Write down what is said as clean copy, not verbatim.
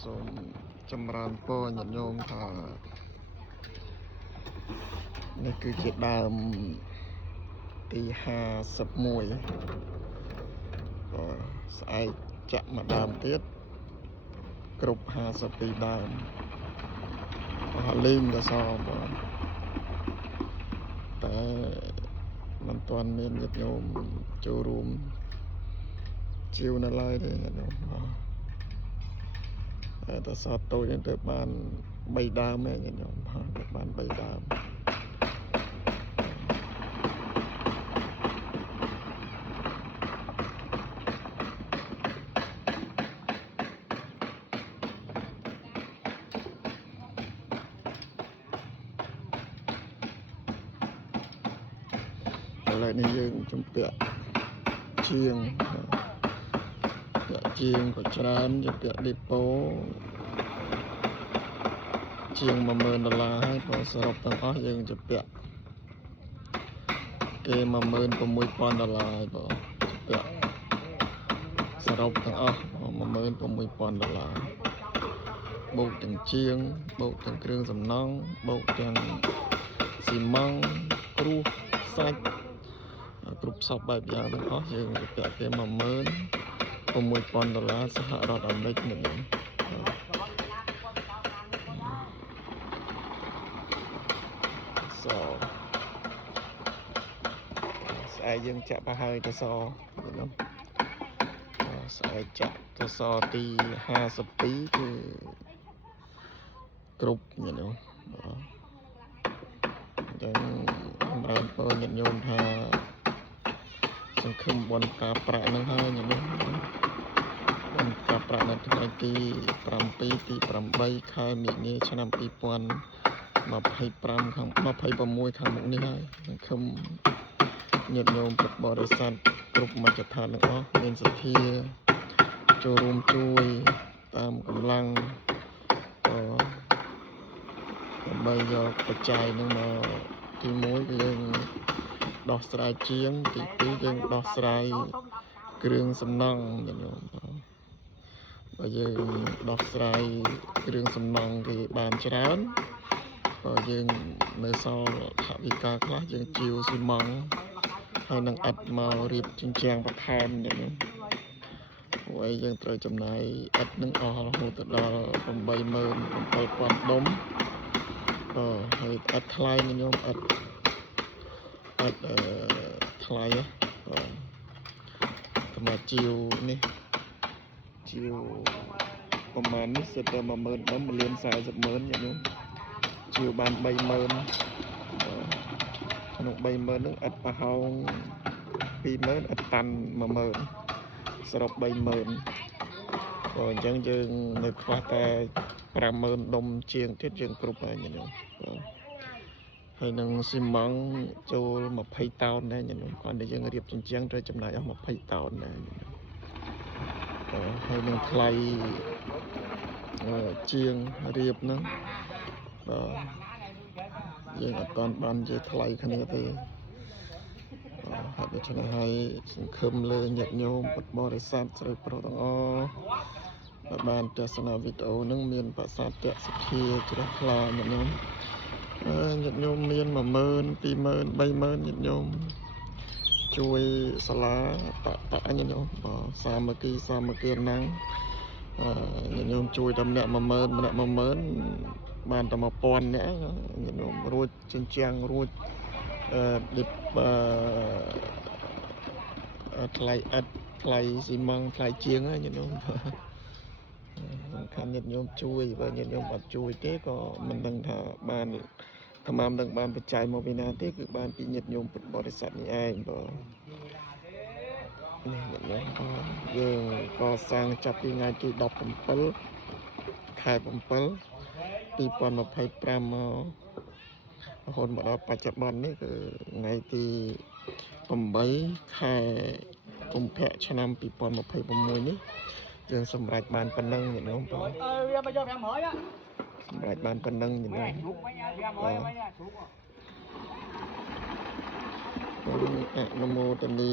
សូមចម្រើនពរញាតិញោមថានេះគឺជាដើមទី51ស្អែកចាក់មួយដើមទៀតគ្រប់52ដើមអស់លេងដល់សបងតែមិនទាន់មានញាតិញោមចូលរួមជាវនៅឡើយទេញាតិញោមតែសតតូចទៅបាន3ដើមឯងញាតិញោមទៅបាន3ដើមឥឡូវនេះយើងជំពាក់ជាងក៏ច្រើនជំពាក់ឌីប៉ូជាង$10000ហើយបើសរុបទាំងអស់យើងជំពាក់គេ$16000ហើយបើជំពាក់សរុបទាំងអស់$16000បូកទាំងជាងបូកទាំងគ្រឿងសំណង់បូកទាំងស៊ីម៉ង់គ្រួសសាច់គ្រប់សពបែបយ៉ាងទាំងអស់យើងជំពាក់គេ$16000សហរដ្ឋអាមេរិកនេះស្អែកយើងចាក់ទៅហើយទៅសនេះស្អែកចាក់ទៅសទី52គឺគ្រប់នេះនោះអញ្ចឹងសម្រាប់ពរញាតិញោមថាសង្ឃឹមបនការប្រាក់នឹងហើយនេះនោះបនការប្រាក់នៅថ្ងៃទី7ទី8ខែមិនិនាឆ្នាំ2025ខាង26ខាងមុខនេះហើយសង្ឃឹមញាតិញោមពុទ្ធបរិស័ទគ្រប់មជ្ឈដ្ឋានទាំងអស់មានសទ្ធាចូលរួមជួយតាមកម្លាំងដើម្បីយកបច្ច័យនឹងមកទី1គឺយើងដោះស្រាយជាងទី2យើងដោះស្រាយគ្រឿងសំណង់ញាតិញោមបើយើងដោះស្រាយគ្រឿងសំណង់គេបានច្រើនបើយើងនៅសល់ថវិកាខ្លះយើងជាវស៊ីម៉ង់ហើយនឹងឥដ្ឋមករៀបជញ្ជាំងបន្ថែមនេះព្រោះអីយើងត្រូវចំណាយឥដ្ឋនឹងអស់រហូតដល់87000ដុំហើយឥដ្ឋថ្លៃញោមឥដ្ឋថ្លៃតែជាវនេះជាវប្រហែលនេះសិតតែ10000ដុំ1,40,000ញោមជាវបាន30000ក្នុង30000ហ្នឹងឥដ្ឋប្រហោង20000ឥដ្ឋតាន់10000សរុប30000អញ្ចឹងយើងនៅខ្វះតែ50000ដុំជាងទៀតយើងគ្រប់ហើយញោមហើយនឹងស៊ីម៉ង់ចូល20តោនដែរញោមគាត់តែយើងរៀបជញ្ជាំងត្រូវចំណាយអស់20តោនដែរហើយនឹងថ្លៃជាងរៀបហ្នឹងយើងអត់ទាន់បាននិយាយថ្លៃគ្នាទេហើយដូច្នេះហើយសង្ឃឹមលើញាតិញោមពុទ្ធបរិស័ទស្រីប្រុសទាំងអស់ដែលបានទស្សនាវីដេអូហ្នឹងមានប្រសាទៈសទ្ធាជ្រះថ្លាញាតិញោមញាតិញោមមាន10000 20000 30000ញាតិញោមជួយសាលាតអញញោមសាមគ្គីណាំងញាតិញោមជួយតែម្នាក់10000ម្នាក់10000បានតែ1000នាក់ញាតិញោមរួចជញ្ជាំងរួចថ្លៃឥដ្ឋថ្លៃស៊ីម៉ង់ថ្លៃជាងញាតិញោមសំខាន់ញាតិញោមជួយបើញាតិញោមអត់ជួយទេក៏មិនដឹងថាបានតាមនឹងបានបច្ច័យមកពីណាទេគឺបានពីញាតិញោមពុទ្ធបរិស័ទនេះឯងនេះញាតិញោមយើងកសាងចាប់ពីថ្ងៃទី17ខែ7 2025មករហូតមកដល់បច្ចុប្បន្ននេះគឺថ្ងៃទី8ខែកុម្ភៈឆ្នាំ2026នេះយើងសម្រេចបានប៉ុណ្ណឹងញាតិញោមវាមកយក500សម្រេចបានប៉ុណ្ណឹងញាតិញោមអនុមោទនា